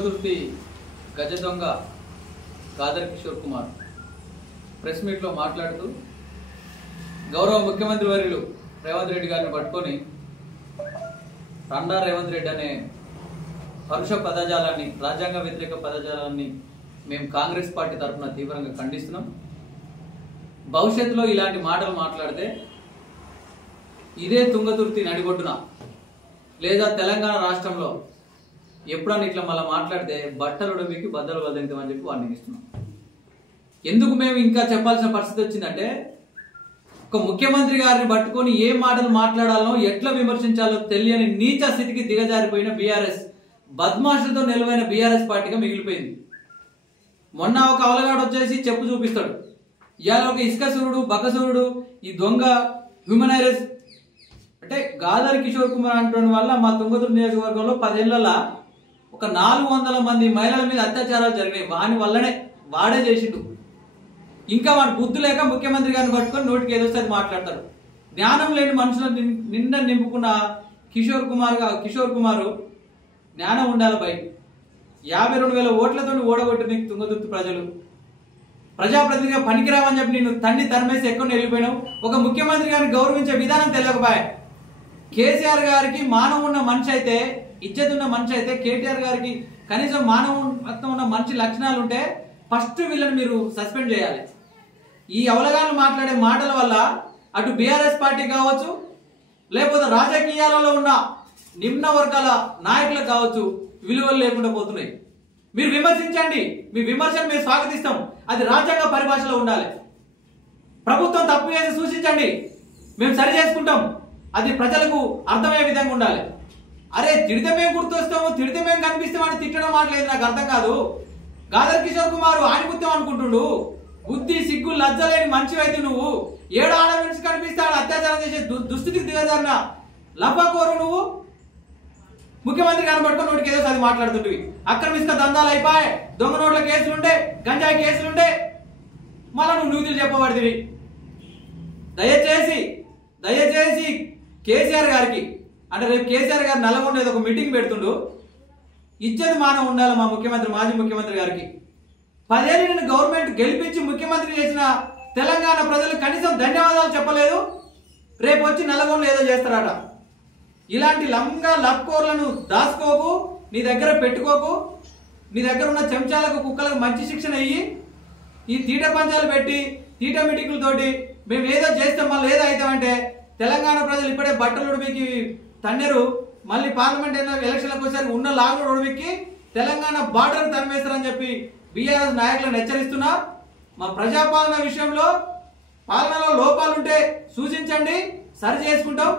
తుంగతుర్తి గజ దొంగ గాదర్ కిషోర్ కుమార్ ప్రెస్ మీట్లో మాట్లాడుతూ గౌరవ ముఖ్యమంత్రి వర్యులు రేవంత్ రెడ్డి గారిని పట్టుకొని తండా రేవంత్ రెడ్డి అనే పరుష పదజాలాన్ని, రాజ్యాంగ వ్యతిరేక పదజాలాన్ని మేము కాంగ్రెస్ పార్టీ తరఫున తీవ్రంగా ఖండిస్తున్నాం. భవిష్యత్తులో ఇలాంటి మాటలు మాట్లాడితే ఇదే తుంగతుర్తి నడిగొడ్డున లేదా తెలంగాణ రాష్ట్రంలో ఎప్పుడన్నా ఇట్లా మళ్ళీ మాట్లాడితే బట్టలు ఉడమికి బద్దలు వదిలిద్దామని చెప్పి వార్నింగ్ ఇస్తున్నాం. ఎందుకు మేము ఇంకా చెప్పాల్సిన పరిస్థితి వచ్చిందంటే, ఒక ముఖ్యమంత్రి గారిని పట్టుకొని ఏ మాటలు మాట్లాడాలో, ఎట్లా విమర్శించాలో తెలియని నీచ స్థితికి దిగజారిపోయిన బీఆర్ఎస్, బద్మాషులతో నిలువైన బీఆర్ఎస్ పార్టీగా మిగిలిపోయింది. మొన్న ఒక అవలగాడు వచ్చేసి చెప్పు చూపిస్తాడు, ఇవాళ ఒక ఇసుకసూరుడు, బకసూరుడు, ఈ దొంగ హ్యూమనైజర్స్ అంటే గాదర్ కిషోర్ కుమార్ అంటున్న వల్ల మా తుంగతుర్తి నియోజకవర్గంలో 10 ఏళ్లలో ఒక 400 మంది మహిళల మీద అత్యాచారాలు జరిగినాయి. వాని వల్లనే వాడే చేసిండు. ఇంకా వాడు బుద్ధి లేక ముఖ్యమంత్రి గారిని పట్టుకొని నోటికి ఏదోసారి మాట్లాడతాడు. జ్ఞానం లేని మనుషులను నిండా నింపుకున్న కిషోర్ కుమార్ జ్ఞానం ఉండాలి. బయట 52,000 ఓట్లతో ఓడగొట్టిన తుంగతుర్తి ప్రజలు ప్రజాప్రతినిధిగా పనికిరావని చెప్పి నేను తండ్రి తరమేసి ఎక్కువ వెళ్ళిపోయినావు. ఒక ముఖ్యమంత్రి గారిని గౌరవించే విధానం తెలియకపోయా. కేసీఆర్ గారికి మానవ ఉన్న మనిషి అయితే, ఇజ్జత్ ఉన్న మనిషి అయితే, కేటీఆర్ గారికి కనీసం మానవత్వం ఉన్న మంచి లక్షణాలు ఉంటే ఫస్ట్ వీళ్ళని మీరు సస్పెండ్ చేయాలి. ఈ అవలగాళ్ళు మాట్లాడే మాటల వల్ల అటు బీఆర్ఎస్ పార్టీ కావచ్చు, లేకపోతే రాజకీయాలలో ఉన్న నిమ్న వర్గాల నాయకులకు కావచ్చు, విలువలు లేకుండా పోతున్నాయి. మీరు విమర్శించండి, మీ విమర్శను మేము స్వాగతిస్తాం. అది రాజ్యాంగ పరిభాషలో ఉండాలి. ప్రభుత్వం తప్పు చేసి సూచించండి, మేము సరి చేసుకుంటాం. అది ప్రజలకు అర్థమయ్యే విధంగా ఉండాలి. అరే తిడితే మేము గుర్తొస్తాము, తిడితే మేము కనిపిస్తామని తిట్టడం మాటలేదు. నాకు అర్థం కాదు. గాదర్ కిషోర్ కుమార్ ఆణిముత్యం అనుకుంటుండు. బుద్ధి సిగ్గు లజ్జలేని మంచివైతే నువ్వు 7 ఆడమనిషి కనిపిస్తే ఆడ అత్యాచారం చేసే దుస్థితికి దిగజారిన లబ్బకోరు నువ్వు. ముఖ్యమంత్రి గారిని పట్టుకొని నోటికి ఏదో అది మాట్లాడుతుంటివి. అక్రమ ఇసుక దందాలు అయిపోయాయి, దొంగ నోట్ల కేసులుంటే, గంజాయి కేసులుంటే మళ్ళా నువ్వు నీతులు చెప్పబడితివి. దయచేసి కేసీఆర్ గారికి, అంటే రేపు కేసీఆర్ గారు నల్లగొండ ఒక మీటింగ్ పెడుతుండు. ఇచ్చేది మానవ ఉండాలి మా ముఖ్యమంత్రి, మాజీ ముఖ్యమంత్రి గారికి. 10 ఏళ్ళు నేను గవర్నమెంట్ గెలిపించి ముఖ్యమంత్రి చేసిన తెలంగాణ ప్రజలు కనీసం ధన్యవాదాలు చెప్పలేదు. రేపు వచ్చి నల్లగొండ ఏదో చేస్తారట. ఇలాంటి లంగా లప్కోర్లను దాచుకోకు, నీ దగ్గర పెట్టుకోకు. నీ దగ్గర ఉన్న చెంచాలకు, కుక్కలకు మంచి శిక్షణ ఇయ్యి. ఈ తీట పంచాలు పెట్టి, తీట మీటింగులతోటి మేము ఏదో చేస్తాం మళ్ళీ ఏదో అవుతామంటే తెలంగాణ ప్రజలు ఇప్పుడే బట్టలు ఉడిమికి తన్నెరు. మళ్ళీ పార్లమెంట్ ఎలక్షన్లకు వచ్చారు ఉన్న లాగులు ఉడిమికి తెలంగాణ బార్డర్ తరిమేస్తారని చెప్పి బీఆర్ఎస్ నాయకులను హెచ్చరిస్తున్నా. మా ప్రజాపాలన విషయంలో పాలనలో లోపాలుంటే సూచించండి, సరి చేసుకుంటాం.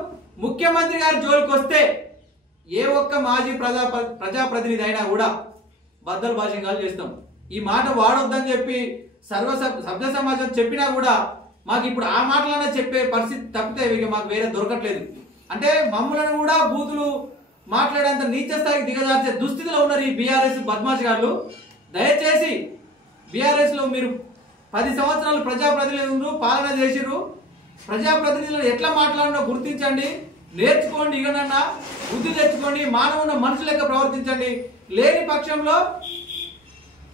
ముఖ్యమంత్రి గారి జోలికి వస్తే ఏ ఒక్క మాజీ ప్రజాప్రతినిధి అయినా కూడా బద్దలు భాషంగాలు చేస్తాం. ఈ మాట వాడొద్దని చెప్పి సభ్య సమాజం చెప్పినా కూడా మాకు ఇప్పుడు ఆ మాటలన్నా చెప్పే పరిస్థితి తప్పితే ఇక మాకు వేరే దొరకట్లేదు. అంటే మమ్మల్ని కూడా బూతులు మాట్లాడేంత నీచ స్థాయికి దిగజార్చే దుస్థితిలో ఉన్నారు ఈ బీఆర్ఎస్ బద్మాష్ గారు. దయచేసి బీఆర్ఎస్ లో మీరు 10 సంవత్సరాలు ప్రజాప్రతినిధులు పాలన చేసిరు. ప్రజాప్రతినిధులు ఎట్లా మాట్లాడినో గుర్తించండి, నేర్చుకోండి. ఇకనన్నా బుద్ధి తెచ్చుకోండి, మానవున్న మనుషుల లెక్క ప్రవర్తించండి. లేని పక్షంలో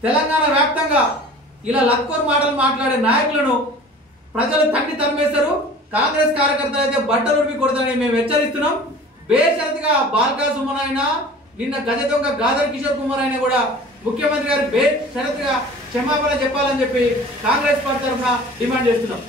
తెలంగాణ వ్యాప్తంగా ఇలా లక్కోర్ మాటలు మాట్లాడే నాయకులను ప్రజలు తరిమేస్తారు. కాంగ్రెస్ కార్యకర్తలు అయితే బట్టలు ఉడిపి కొడతారని మేము హెచ్చరిస్తున్నాం. బేషరతుగా బాల్కా సుమన్ అయినా, నిన్న గజ దొంగ గాదర్ కిషోర్ కుమార్ అయినా కూడా ముఖ్యమంత్రి గారు బేషరతుగా క్షమాపణ చెప్పాలని చెప్పి కాంగ్రెస్ పార్టీ తరఫున డిమాండ్ చేస్తున్నాం.